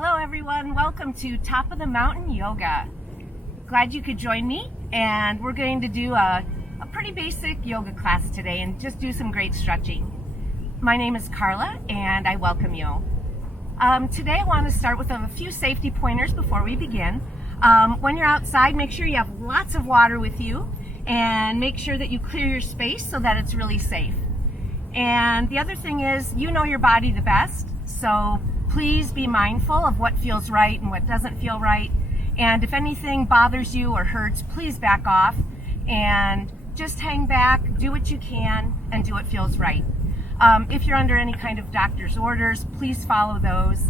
Hello everyone, welcome to Top of the Mountain Yoga. Glad you could join me, and we're going to do a pretty basic yoga class today and just do some great stretching. My name is Karla and I welcome you. Today I want to start with a few safety pointers before we begin. When you're outside, make sure you have lots of water with you and make sure that you clear your space so that it's really safe. And the other thing is, you know your body the best, so please be mindful of what feels right and what doesn't feel right. And if anything bothers you or hurts, please back off and just hang back, do what you can, and do what feels right. If you're under any kind of doctor's orders, please follow those.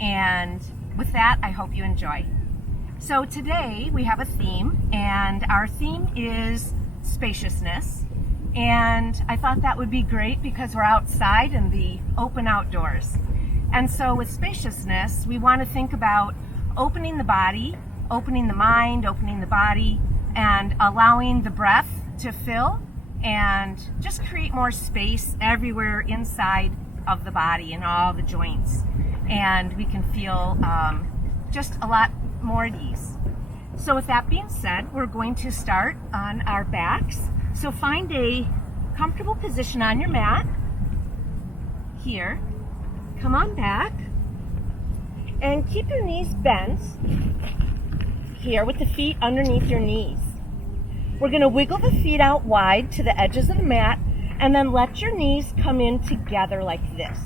And with that, I hope you enjoy. So today we have a theme, and our theme is spaciousness. And I thought that would be great because we're outside in the open outdoors. And so with spaciousness, we want to think about opening the body, opening the mind, opening the body, and allowing the breath to fill and just create more space everywhere inside of the body and all the joints. And we can feel just a lot more at ease. So with that being said, we're going to start on our backs. So find a comfortable position on your mat here. Come on back and keep your knees bent here with the feet underneath your knees. We're going to wiggle the feet out wide to the edges of the mat and then let your knees come in together like this.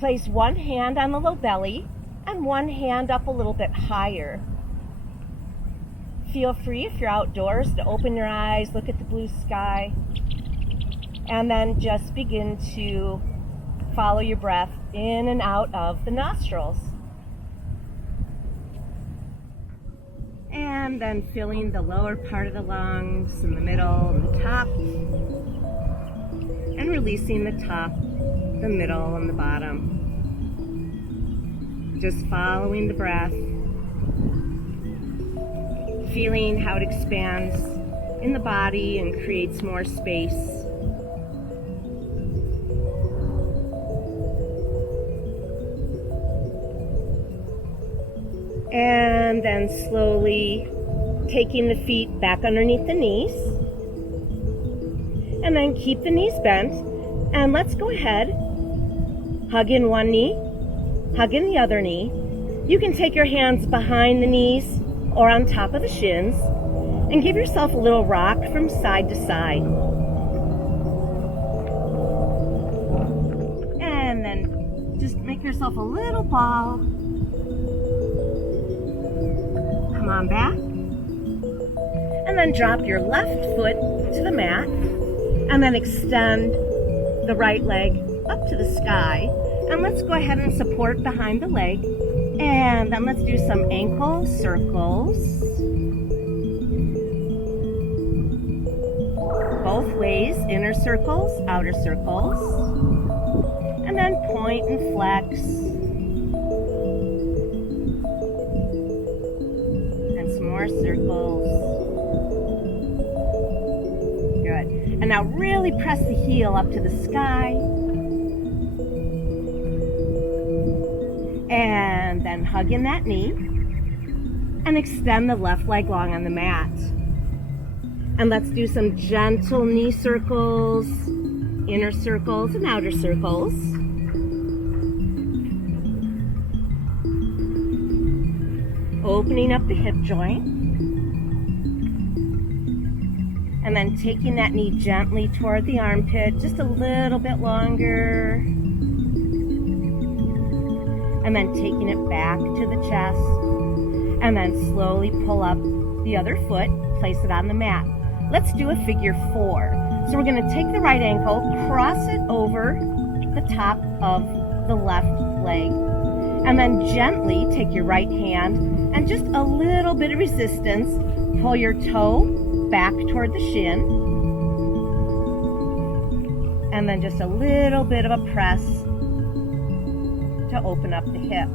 Place one hand on the low belly and one hand up a little bit higher. Feel free, if you're outdoors, to open your eyes, look at the blue sky, and then just begin to follow your breath in and out of the nostrils. And then filling the lower part of the lungs and the middle and the top. And releasing the top, the middle, and the bottom. Just following the breath. Feeling how it expands in the body and creates more space. And then slowly taking the feet back underneath the knees. And then keep the knees bent. And let's go ahead. Hug in one knee. Hug in the other knee. You can take your hands behind the knees or on top of the shins. And give yourself a little rock from side to side. And then just make yourself a little ball. Come on back, and then drop your left foot to the mat, and then extend the right leg up to the sky, and let's go ahead and support behind the leg, and then let's do some ankle circles, both ways, inner circles, outer circles, and then point and flex. More circles. Good. And now really press the heel up to the sky. And then hug in that knee. And extend the left leg long on the mat. And let's do some gentle knee circles, inner circles, and outer circles. Opening up the hip joint, and then taking that knee gently toward the armpit, just a little bit longer, and then taking it back to the chest, and then slowly pull up the other foot, place it on the mat. Let's do a figure 4. So we're going to take the right ankle, cross it over the top of the left leg, and then gently take your right hand and just a little bit of resistance, pull your toe back toward the shin, and then just a little bit of a press to open up the hip.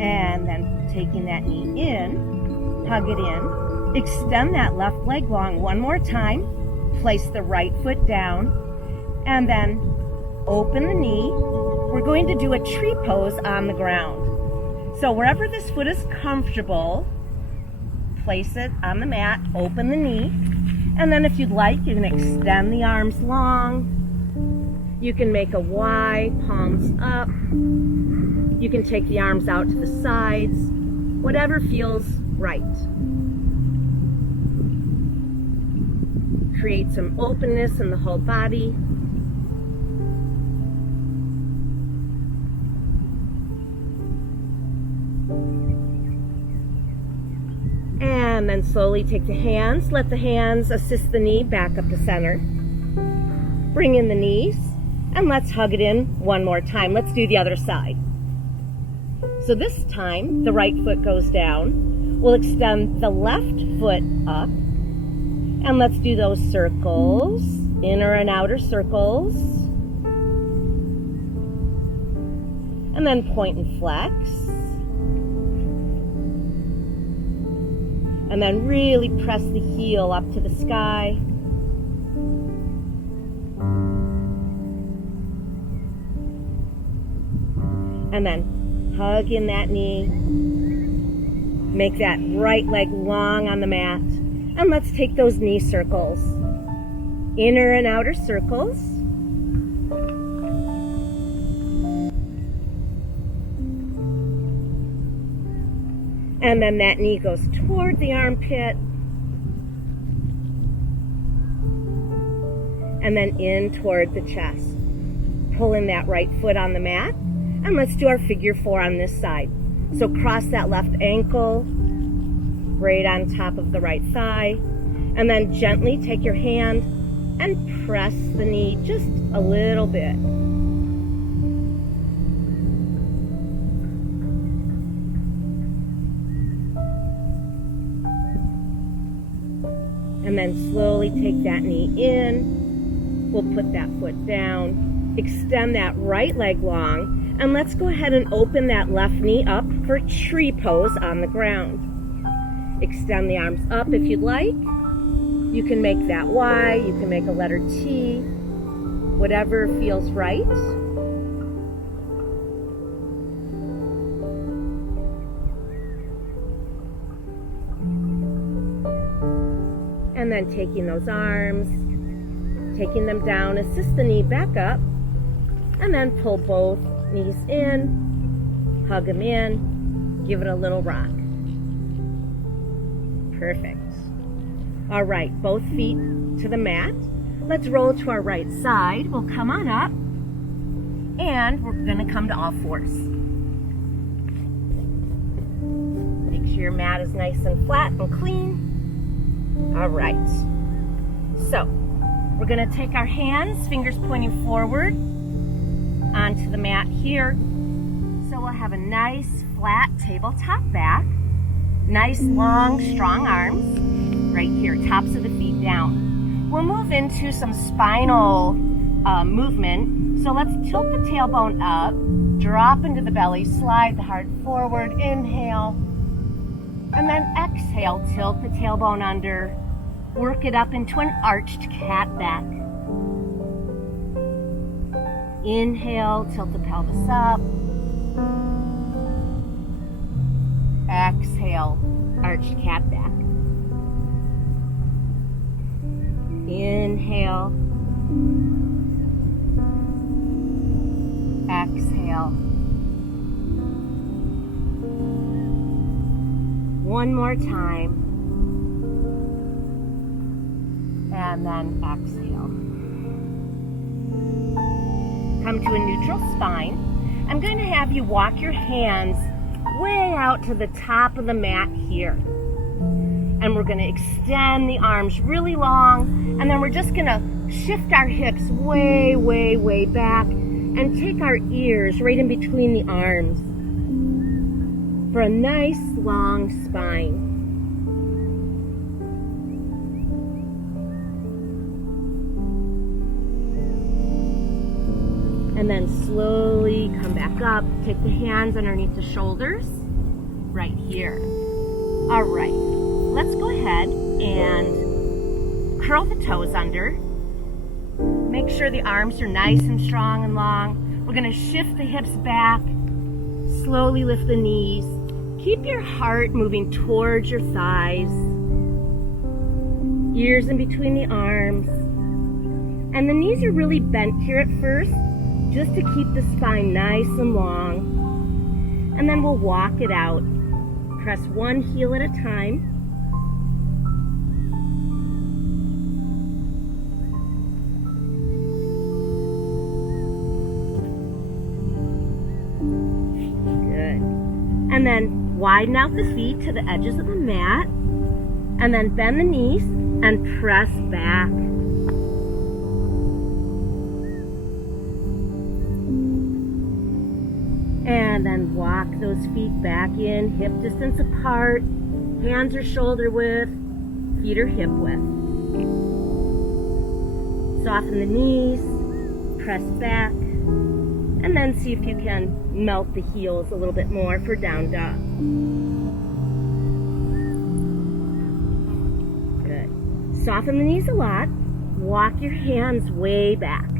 And then taking that knee in, hug it in, Extend that left leg long one more time. Place the right foot down and then open the knee. We're going to do a tree pose on the ground. So wherever this foot is comfortable, place it on the mat, open the knee, and then if you'd like, you can extend the arms long. You can make a Y, palms up. You can take the arms out to the sides, whatever feels right. Create some openness in the whole body. And then slowly take the hands, let the hands assist the knee back up to center. Bring in the knees, and let's hug it in one more time. Let's do the other side. So this time, the right foot goes down. We'll extend the left foot up. And let's do those circles, inner and outer circles. And then point and flex. And then really press the heel up to the sky. And then hug in that knee. Make that right leg long on the mat. And let's take those knee circles, inner and outer circles. And then that knee goes toward the armpit. And then in toward the chest. Pulling that right foot on the mat. And let's do our figure 4 on this side. So cross that left ankle right on top of the right thigh, and then gently take your hand and press the knee just a little bit. And then slowly take that knee in. We'll put that foot down, extend that right leg long, and let's go ahead and open that left knee up for tree pose on the ground. Extend the arms up if you'd like. You can make that Y, you can make a letter T, whatever feels right. And then taking those arms, taking them down, assist the knee back up, and then pull both knees in, hug them in, give it a little rock. Perfect. All right, both feet to the mat. Let's roll to our right side. We'll come on up, and we're gonna come to all fours. Make sure your mat is nice and flat and clean. All right. So, we're gonna take our hands, fingers pointing forward, onto the mat here. So we'll have a nice flat tabletop back. Nice, long, strong arms right here, tops of the feet down. We'll move into some spinal movement. So let's tilt the tailbone up, drop into the belly, slide the heart forward, inhale, and then exhale, tilt the tailbone under, work it up into an arched cat back. Inhale, tilt the pelvis up. Exhale, arched cat back. Inhale. Exhale. One more time. And then exhale. Come to a neutral spine. I'm going to have you walk your hands way out to the top of the mat here. And we're going to extend the arms really long, and then we're just going to shift our hips way, way, way back and take our ears right in between the arms for a nice long spine. And then slowly come back up. Take the hands underneath the shoulders right here. All right, let's go ahead ahead and curl the toes under. Make sure the arms are nice and strong and long. We're going to shift the hips back, slowly lift the knees. Keep your heart moving towards your thighs, ears in between the arms. And the knees are really bent here at first, just to keep the spine nice and long. And then we'll walk it out. Press one heel at a time. Good. And then widen out the feet to the edges of the mat. And then bend the knees and press back. And then walk those feet back in, hip distance apart. Hands are shoulder width, feet are hip width. Soften the knees, press back, and then see if you can melt the heels a little bit more for down dog. Good. Soften the knees a lot. Walk your hands way back.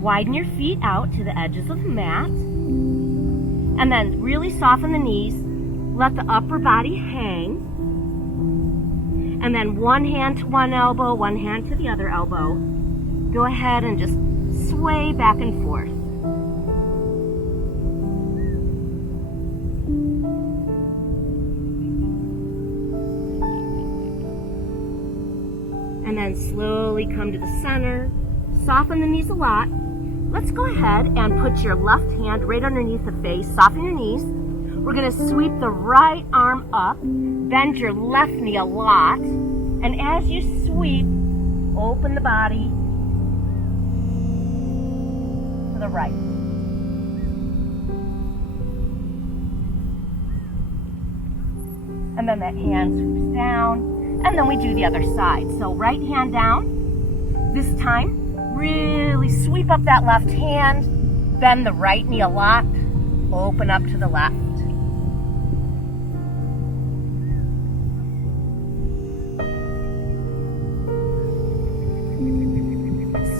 Widen your feet out to the edges of the mat. And then really soften the knees. Let the upper body hang. And then one hand to one elbow, one hand to the other elbow. Go ahead and just sway back and forth. And then slowly come to the center. Soften the knees a lot. Let's go ahead and put your left hand right underneath the face. Soften your knees. We're going to sweep the right arm up. Bend your left knee a lot. And as you sweep, open the body to the right. And then that hand sweeps down. And then we do the other side. So right hand down. This time, really sweep up that left hand, bend the right knee a lot, open up to the left.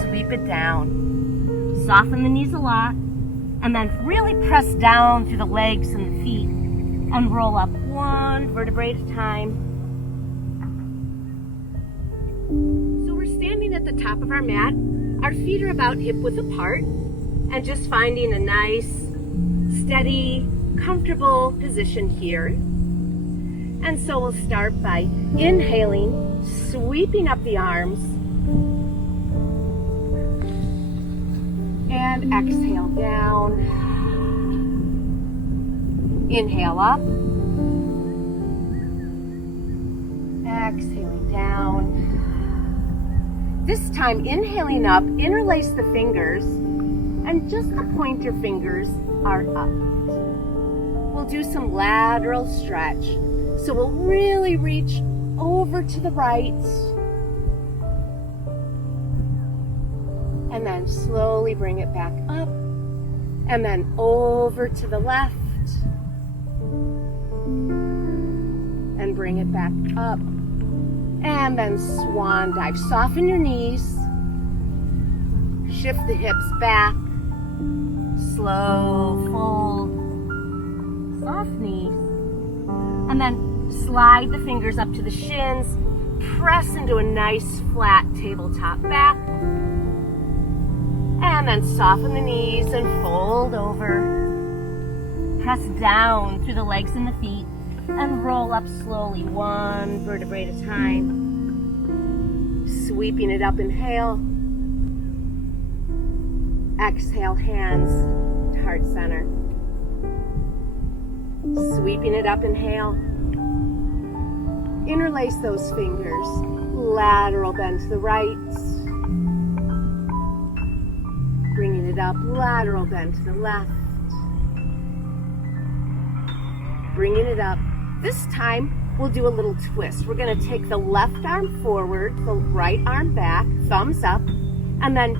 Sweep it down. Soften the knees a lot, and then really press down through the legs and the feet, and roll up one vertebrae at a time. So we're standing at the top of our mat. Our feet are about hip width apart, and just finding a nice, steady, comfortable position here. And so we'll start by inhaling, sweeping up the arms, and exhale down. Inhale up, exhaling down. This time, inhaling up, interlace the fingers, and just the pointer fingers are up. We'll do some lateral stretch. So we'll really reach over to the right, and then slowly bring it back up, and then over to the left, and bring it back up. And then swan dive. Soften your knees. Shift the hips back. Slow fold. Soft knees. And then slide the fingers up to the shins. Press into a nice flat tabletop back. And then soften the knees and fold over. Press down through the legs and the feet. And roll up slowly, one vertebrae at a time. Sweeping it up, inhale. Exhale, hands to heart center. Sweeping it up, inhale. Interlace those fingers. Lateral bend to the right. Bringing it up, lateral bend to the left. Bringing it up. This time, we'll do a little twist. We're going to take the left arm forward, the right arm back, thumbs up, and then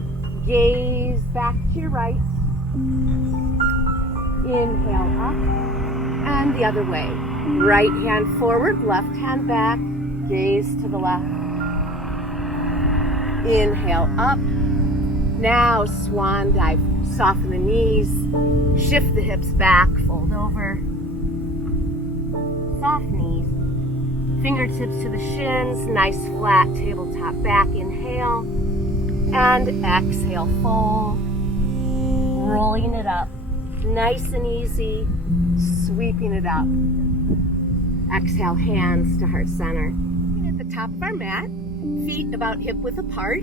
gaze back to your right. Inhale up, and the other way. Right hand forward, left hand back, gaze to the left. Inhale up. Now swan dive. Soften the knees, shift the hips back, fold over. Soft knees. Fingertips to the shins, nice flat tabletop back. Inhale and exhale, fold. Rolling it up, nice and easy, sweeping it up. Exhale, hands to heart center. At the top of our mat, feet about hip width apart,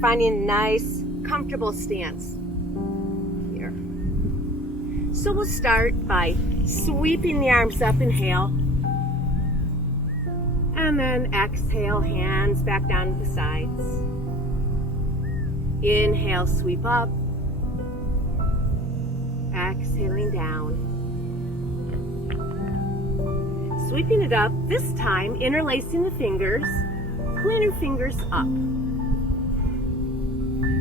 finding a nice, comfortable stance here. So we'll start by sweeping the arms up, inhale. And then exhale, hands back down to the sides. Inhale, sweep up. Exhaling down. Sweeping it up, this time interlacing the fingers, pointer fingers up.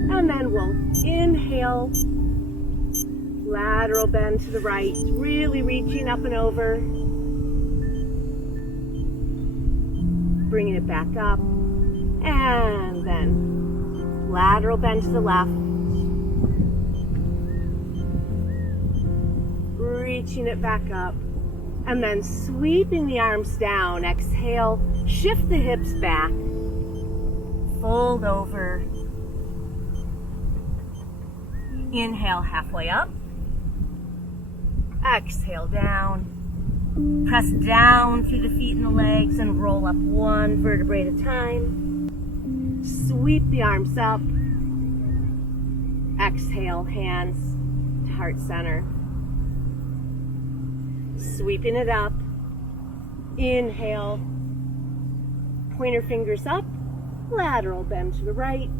And then we'll inhale, lateral bend to the right, really reaching up and over. Bringing it back up, and then lateral bend to the left. Reaching it back up, and then sweeping the arms down. Exhale, shift the hips back, fold over. Inhale, halfway up. Exhale, down. Press down through the feet and the legs and roll up one vertebrae at a time. Sweep the arms up. Exhale, hands to heart center. Sweeping it up. Inhale. Pointer fingers up. Lateral bend to the right.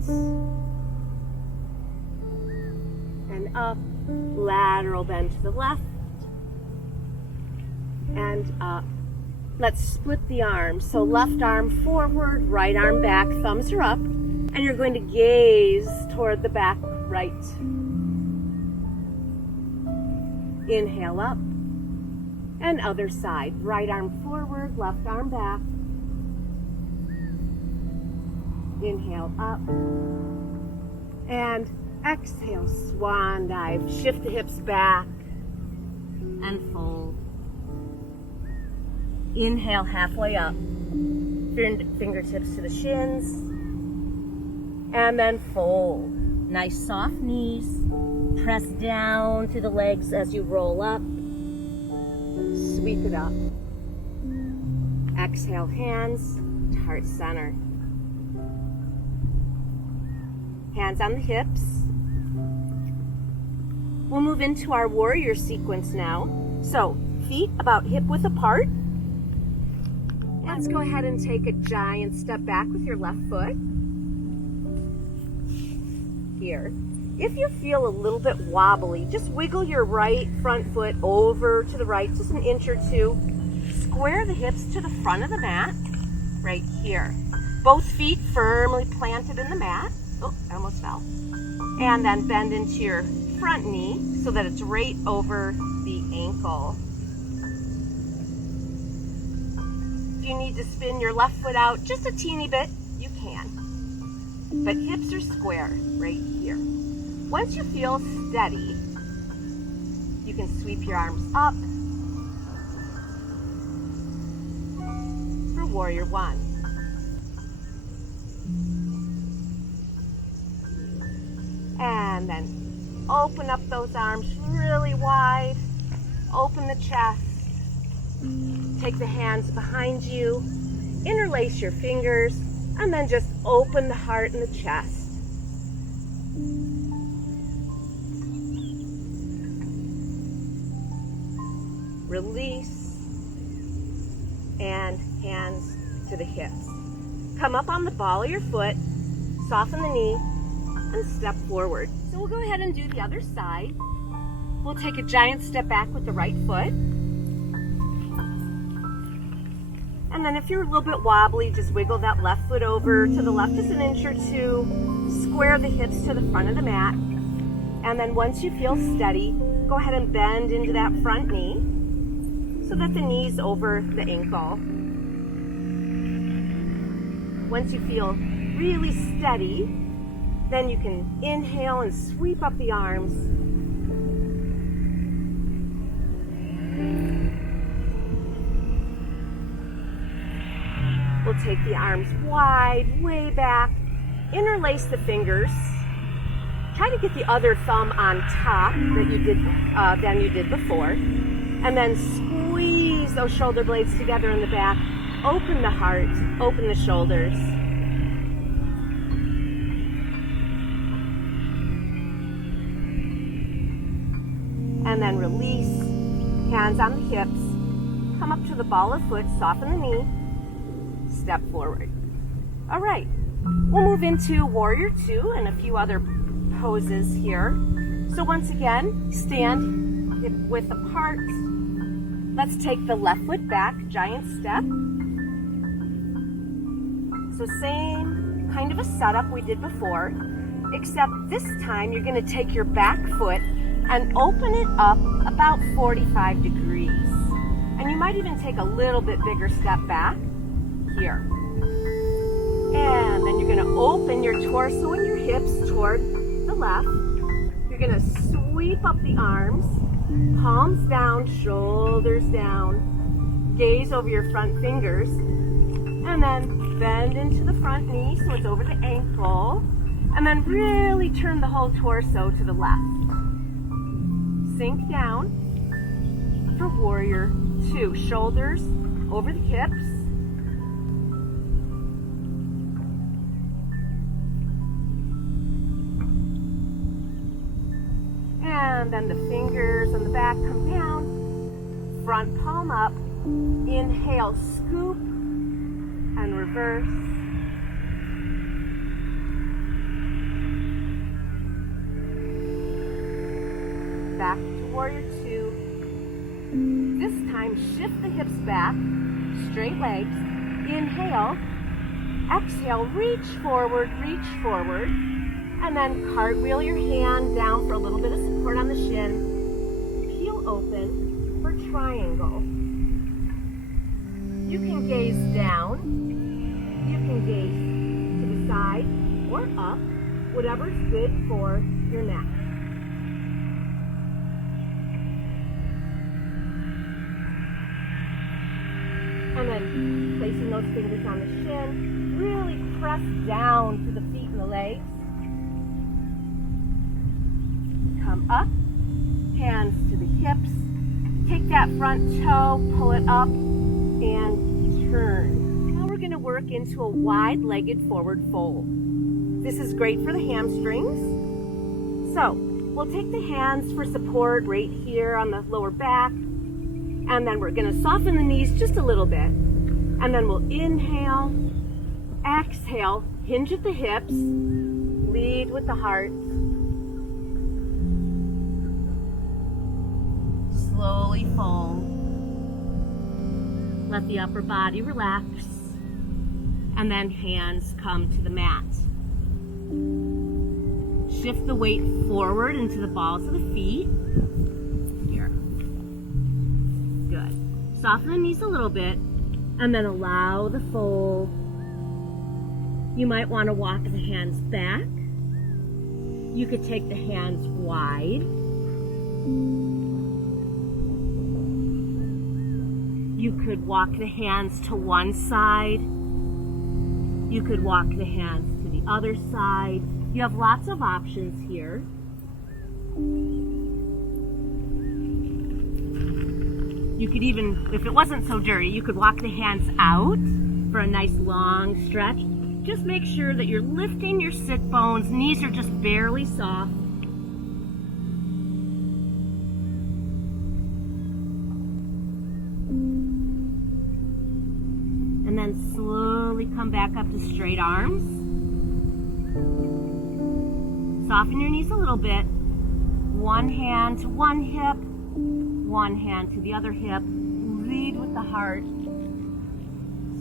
And up. Lateral bend to the left. And up. Let's split the arms. So left arm forward, right arm back, thumbs are up. And you're going to gaze toward the back right. Inhale up. And other side. Right arm forward, left arm back. Inhale up. And exhale, swan dive. Shift the hips back and fold. Inhale, halfway up. Fingertips to the shins. And then fold. Nice soft knees. Press down to the legs as you roll up. Sweep it up. Exhale, hands to heart center. Hands on the hips. We'll move into our warrior sequence now. So, feet about hip width apart. Let's go ahead and take a giant step back with your left foot. Here. If you feel a little bit wobbly, just wiggle your right front foot over to the right, just an inch or two. Square the hips to the front of the mat, right here. Both feet firmly planted in the mat. Oh, I almost fell. And then bend into your front knee so that it's right over the ankle. If you need to spin your left foot out just a teeny bit, you can. But hips are square right here. Once you feel steady, you can sweep your arms up for warrior one. And then open up those arms really wide. Open the chest. Take the hands behind you. Interlace your fingers. And then just open the heart and the chest. Release. And hands to the hips. Come up on the ball of your foot. Soften the knee. And step forward. So we'll go ahead and do the other side. We'll take a giant step back with the right foot. And then if you're a little bit wobbly, just wiggle that left foot over to the left just an inch or two. Square the hips to the front of the mat. And then once you feel steady, go ahead and bend into that front knee. so that the knee's over the ankle. Once you feel really steady, then you can inhale and sweep up the arms. We'll take the arms wide, way back, interlace the fingers. Try to get the other thumb on top than you did before. And then squeeze those shoulder blades together in the back. Open the heart, open the shoulders. And then release, hands on the hips. Come up to the ball of foot, soften the knee, step forward. All right, we'll move into Warrior Two and a few other poses here. So once again, stand hip width apart. Let's take the left foot back, giant step. So same kind of a setup we did before, except this time you're going to take your back foot and open it up about 45 degrees. And you might even take a little bit bigger step back here. And then you're going to open your torso and your hips toward the left. You're going to sweep up the arms, palms down, shoulders down, gaze over your front fingers, and then bend into the front knee so it's over the ankle, and then really turn the whole torso to the left. Sink down for Warrior Two. Shoulders over the hips. And then the fingers on the back come down. Front palm up. Inhale, scoop, and reverse. Back to Warrior Two. This time, shift the hips back, straight legs. Inhale, exhale, reach forward, and then cartwheel your hand down for a little bit of support on the shin. Peel open for triangle. You can gaze down, you can gaze to the side or up, whatever's good for your neck. And then placing those fingers on the shin, really press down to the feet and the legs. Come up, hands to the hips. Take that front toe, pull it up, and turn. Now we're going to work into a wide-legged forward fold. This is great for the hamstrings. So we'll take the hands for support right here on the lower back. And then we're going to soften the knees just a little bit. And then we'll inhale, exhale, hinge at the hips, lead with the heart. Slowly fold. Let the upper body relax. And then hands come to the mat. Shift the weight forward into the balls of the feet. Soften the knees a little bit, and then allow the fold. You might want to walk the hands back. You could take the hands wide. You could walk the hands to one side. You could walk the hands to the other side. You have lots of options here. You could even, if it wasn't so dirty, you could walk the hands out for a nice long stretch. Just make sure that you're lifting your sit bones. Knees are just barely soft. And then slowly come back up to straight arms. Soften your knees a little bit. One hand to one hip. One hand to the other hip, lead with the heart.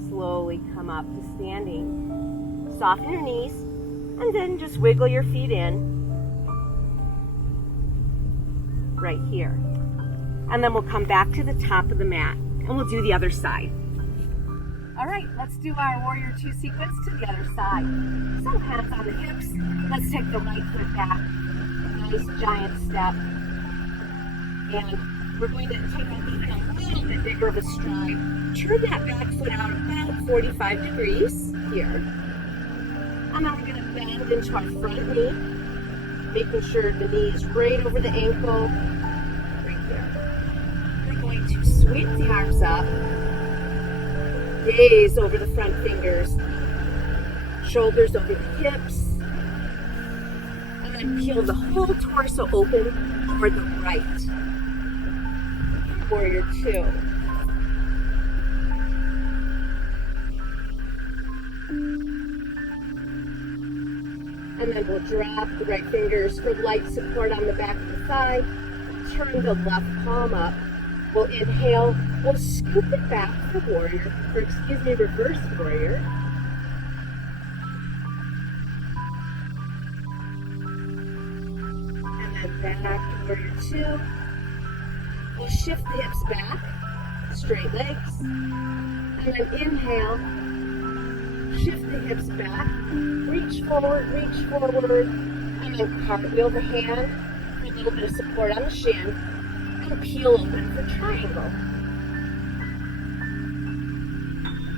Slowly come up to standing. Soften your knees, and then just wiggle your feet in. Right here. and then we'll come back to the top of the mat, and we'll do the other side. All right, let's do our Warrior 2 sequence to the other side. So hands on the hips. Let's take the right foot back. Nice giant step. And we're going to take even a little bit bigger of a stride. Turn that back foot out about 45 degrees here. And then we're going to bend into our front knee, making sure the knee is right over the ankle, right there. We're going to sweep the arms up, gaze over the front fingers, shoulders over the hips, and then peel the whole torso open toward the right. Warrior 2. And then we'll drop the right fingers for light support on the back of the thigh. Turn the left palm up. We'll inhale. We'll scoop it back for warrior, or excuse me, reverse warrior. And then back to warrior 2. We'll shift the hips back, straight legs. And then inhale. Shift the hips back, reach forward, and then cartwheel the hand for a little bit of support on the shin, and peel open for triangle.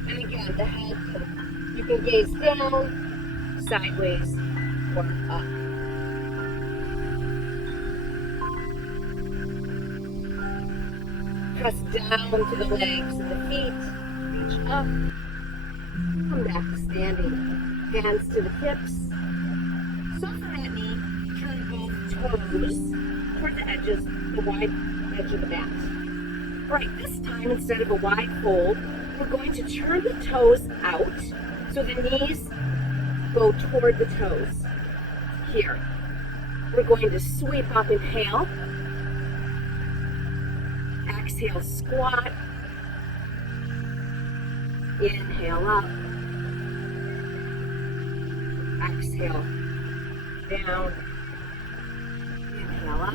And again, the head, you can gaze down, sideways, or up. Press down to the legs and the feet, reach up. Come back to standing. Hands to the hips. Soften that knee. Turn both toes toward the edges, the wide edge of the mat. All right, this time instead of a wide fold, we're going to turn the toes out so the knees go toward the toes. Here. We're going to sweep up, inhale. Exhale, squat. Inhale up. Exhale, down, inhale up,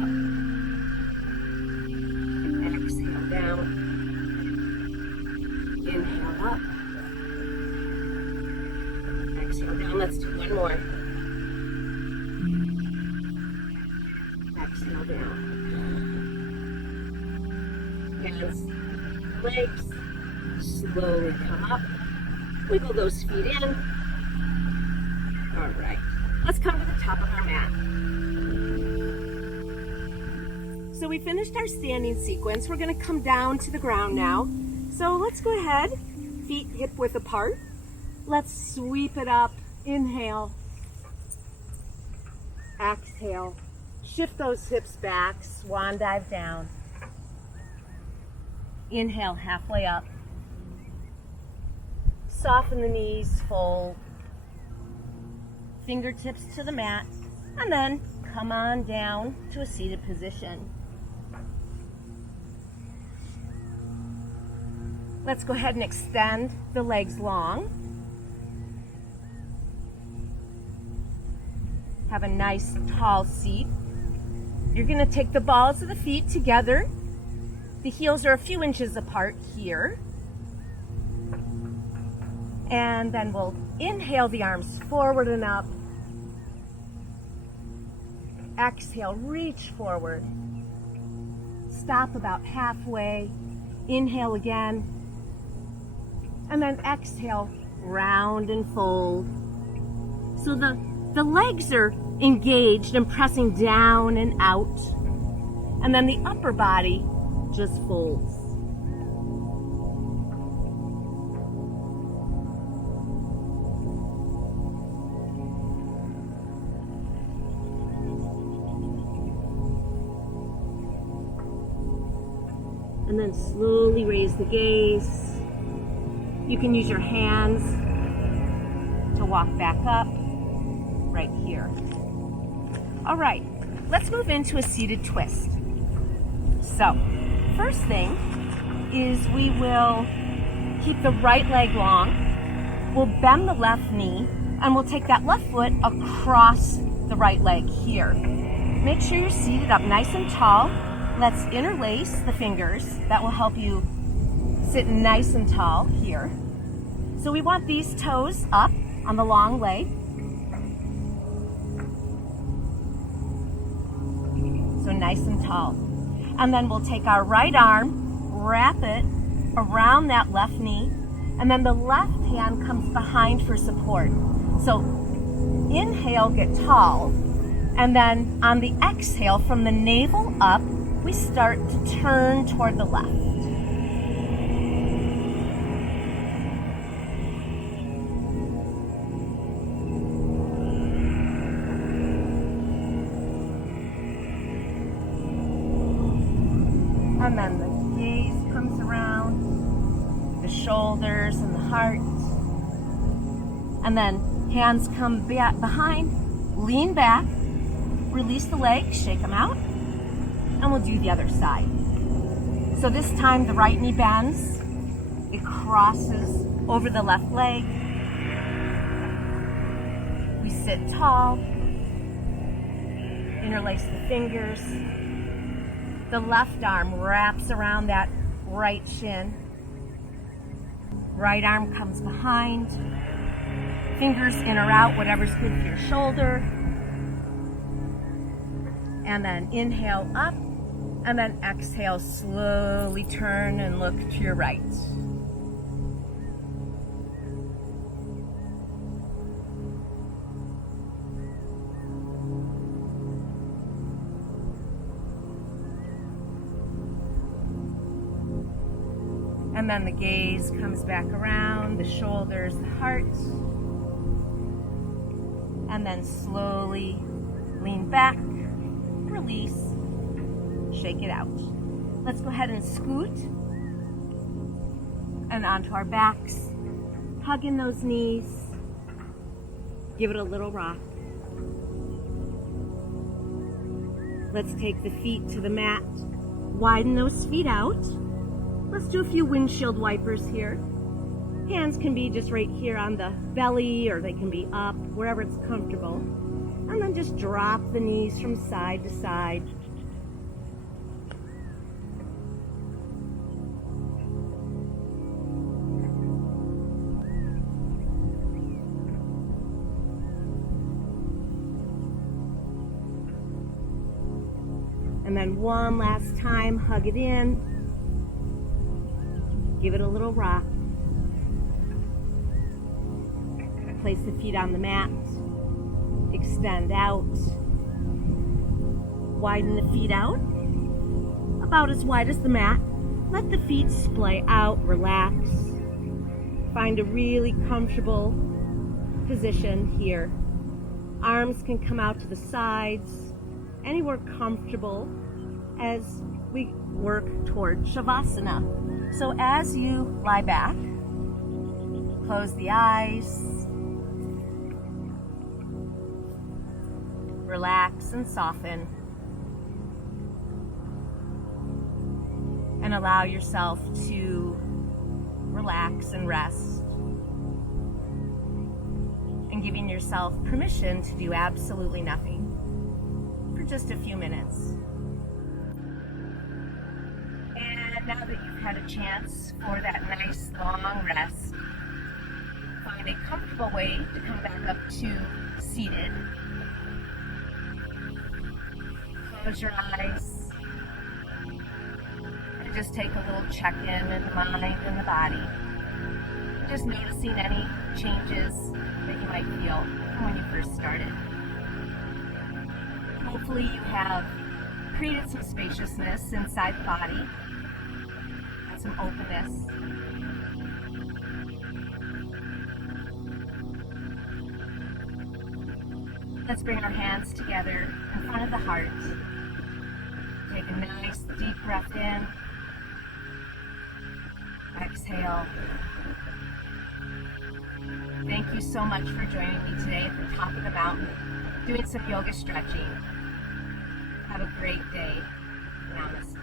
exhale down, inhale up, exhale down. Let's do one more. Exhale down. Hands, legs, slowly come up, wiggle those feet in. All right, let's come to the top of our mat. So we finished our standing sequence. We're going to come down to the ground now. So let's go ahead, feet hip width apart. Let's sweep it up. Inhale. Exhale. Shift those hips back. Swan dive down. Inhale, halfway up. Soften the knees, fold. Fingertips to the mat, and then come on down to a seated position. Let's go ahead and extend the legs long. Have a nice tall seat. You're going to take the balls of the feet together. The heels are a few inches apart here. And then we'll inhale the arms forward and up. Exhale, reach forward. Stop about halfway. Inhale again. And then exhale, round and fold. So the legs are engaged and pressing down and out. And then the upper body just folds. And then slowly raise the gaze. You can use your hands to walk back up right here. All right, let's move into a seated twist. So, first thing is we will keep the right leg long. We'll bend the left knee and we'll take that left foot across the right leg here. Make sure you're seated up nice and tall. Let's interlace the fingers. That will help you sit nice and tall here. So we want these toes up on the long leg. So nice and tall. And then we'll take our right arm, wrap it around that left knee, and then the left hand comes behind for support. So inhale, get tall, and then on the exhale from the navel up, we start to turn toward the left. And then the gaze comes around the shoulders and the heart. And then hands come back behind, lean back, release the legs, shake them out, and we'll do the other side. So this time the right knee bends, it crosses over the left leg. We sit tall, interlace the fingers. The left arm wraps around that right shin. Right arm comes behind. Fingers in or out, whatever's good for your shoulder. And then inhale up, and then exhale, slowly turn and look to your right. And then the gaze comes back around, the shoulders, the heart. And then slowly lean back, release, shake it out. Let's go ahead and scoot and onto our backs. Hug in those knees. Give it a little rock. Let's take the feet to the mat. Widen those feet out. Let's do a few windshield wipers here. Hands can be just right here on the belly, or they can be up, wherever it's comfortable. And then just drop the knees from side to side. And then one last time, hug it in. Give it a little rock. Place the feet on the mat. Extend out. Widen the feet out. About as wide as the mat. Let the feet splay out, relax. Find a really comfortable position here. Arms can come out to the sides. Anywhere comfortable as we work toward Shavasana. So as you lie back, close the eyes, relax and soften, and allow yourself to relax and rest, and giving yourself permission to do absolutely nothing for just a few minutes. And now that you've had a chance for that nice long rest, find a comfortable way to come back up to seated. Close your eyes and just take a little check-in in the mind and the body. Just noticing any changes that you might feel from when you first started. Hopefully you have created some spaciousness inside the body and some openness. Let's bring our hands together in front of the heart. Take a nice deep breath in. Exhale. Thank you so much for joining me today at the top of the mountain, doing some yoga stretching. Have a great day. Namaste.